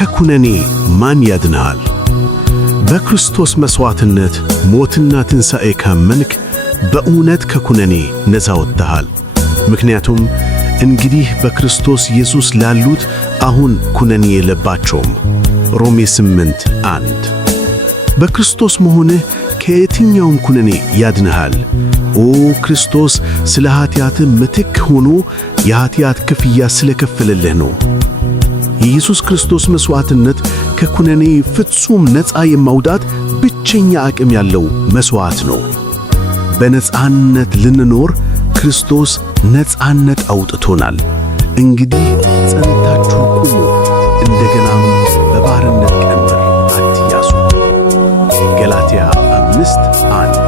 ከኩነኔ ማን ያድንሃል? በክርስቶስ መሥዋዕትነት ሞትና ትንሣኤ ካመንክ በእውነት ከኩነኔ ነፃ ወጥተሃል። ምክንያቱም እንግዲህ በክርስቶስ ኢየሱስ ላሉት አሁን ኩነኔ የለባቸውም። ሮሜ 8:1 በክርስቶስ መሆንህ ከየትኛውም ኩነኔ ያድንሃል። ክርስቶስ ስለ ኃጢአትህ ምትክ ሆኖ የኃጢአት ክፍያ ስለከፈለልህ ነው። የኢየሱስ ክርስቶስ መሥዋዕትነት ከኩነኔ ፍጹም ነፃ የማውጣት ብቸኛ አቅም ያለው መሥዋዕት ነው። በነፃነት ልንኖር ክርስቶስ ነፃነት አውጥቶናል። እንግዲህ ጸንታችሁ ቁሙ፣ እንደገናም በባርነት ቀንበር አትያዙ። ገላትያ 5:1